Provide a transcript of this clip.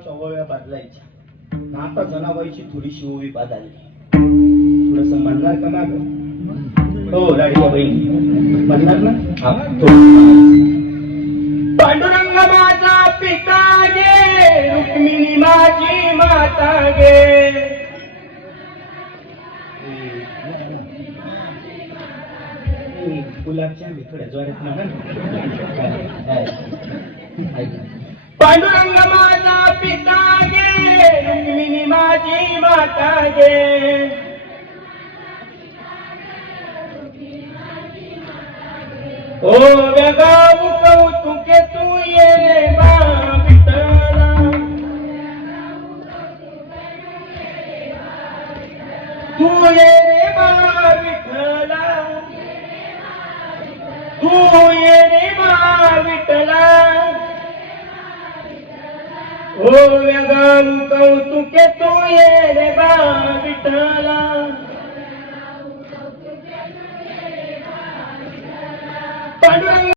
जनाबाईच्या ओव्या बदलायच्या, आता जनाबाईची थोडीशी ओवी बदलली. थोडस म्हणणार का ना ग? हो लाडक्या बहिणी म्हणणार ना? हा पांडुरंग माझा पिता गे, रुक्मिणी माझी माता गे. गुलाबच्या थोड्या जोरात ना. पांडुरंग माझा पिता गे, रुक्मिणी माझी माता गे. ओ व्यगाऊ कौतुके तू ये बा विठ्ठला, तू ये रे बा विठ्ठला, तू ये रे बा विठ्ठला. ओ व्यगाऊ कौतुके तू ये रे बा विठ्ठला. पांडुरंग